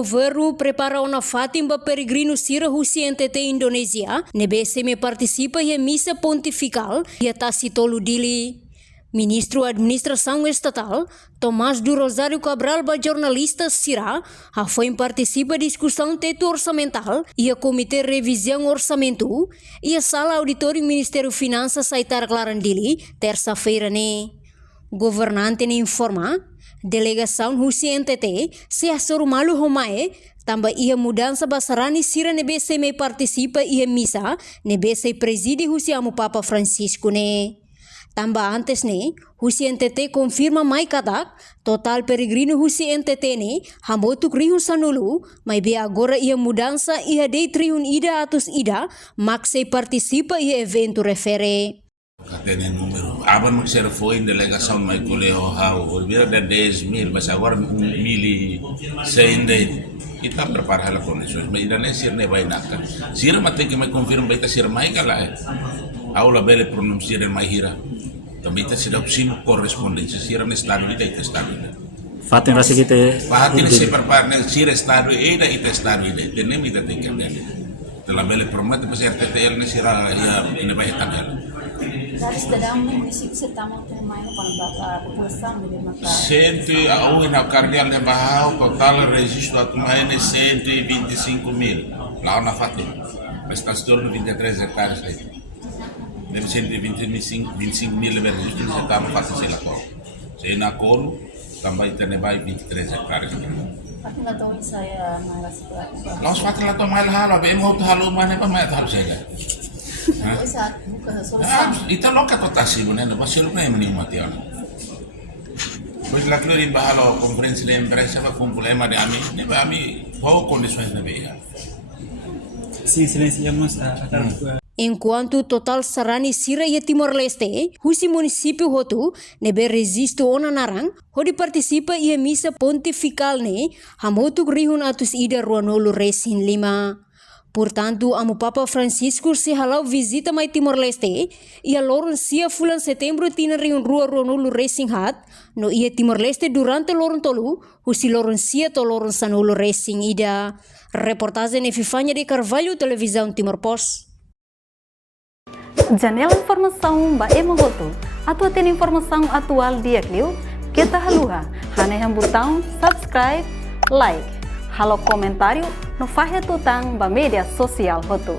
governo prepara uma fatimba peregrino sira Husi NTT Indonesia, nebese me participa e missa pontifical e atasi tolu dili. Ministro Administração Estatal, Tomás do Rosário Cabral, jornalista Sira, foi participa discussão teto orçamental e a Comitê Revisão Orçamento e a Sala Auditório Ministério Finanças Saitar Clarandili, terça-feira ne. Governante ne informa, delegação Husi NTT se asor malu homae, também ia mudança basarani Sira nebese me participa e a missa, nebese preside Husi Amu Papa Francisco ne. Tambah antes ne, Husi NTT confirma mai katak, total peregrino Husi NTT ne, hamotuk rihun sanulu, mai be agora ia mudança ia dei trihun ida atus ida, maksei participa ia evento refere. Katanya número, aban magsera foi em delegação mai coleo hau, olvira de 10.000, mas agora 1.100 kita prepara las condições, mas ainda nem sir ne vai naka. Sira mate que mai confirma baita sir mai kala. Aula bele pronunciar mai hira. Também está sendo possível correspondência. Sira no estado e daí estado. Fatin rasa kita. Fatin se prepara ne sira estado e daí estado e daí. Tenem ida tem que andar. Telah bele promete mas RTTL ne sira ya ne vai tangal. Dari sedang mengisi setama termain pada população de maka. Cento ao na cardial ne bahau total registro atual ne 125.000. Lá na Fatin. Mas está se tornando 23 hectares aí. Deve ser de 25.000 registros de setembro fácil ser lá colo. Se na colo também tem vai 23 hectares. Fatin la tahu saya mengalasi pelatihan. Los fatin la tomai halo, bem mau halo mana pa mai halo saya. Saat bukan solusi. Ita loka totasi bunena, masih lupa yang menikmati orang. Pois la clori bahalo conferência de imprensa va com problema de ami, ne ba ami ho condições na beia. Sim, silenciamos a Enquanto total sarani Sira e Timor-Leste, Husi município hotu nebe resisto ona narang, hodi participa e missa pontifical ne, hamotuk rihun atus ida ruanolu resin 5. Portanto, Amu Papa Francisco se halau visita mai Timor-Leste e a loron sia fulan setembro tina rihun ruanolu resin hat, no ia Timor-Leste durante loron tolu, Husi loron sia to loron sanolu resin ida. Reportagem Efifania de Carvalho, Televisão Timor Post. Janela informação ba Emogoto. Atua tem informação atual dia Clio. Kita haluha. Hane yang botão subscribe, like. Halo comentário no faixa tutang ba media sosial hoto.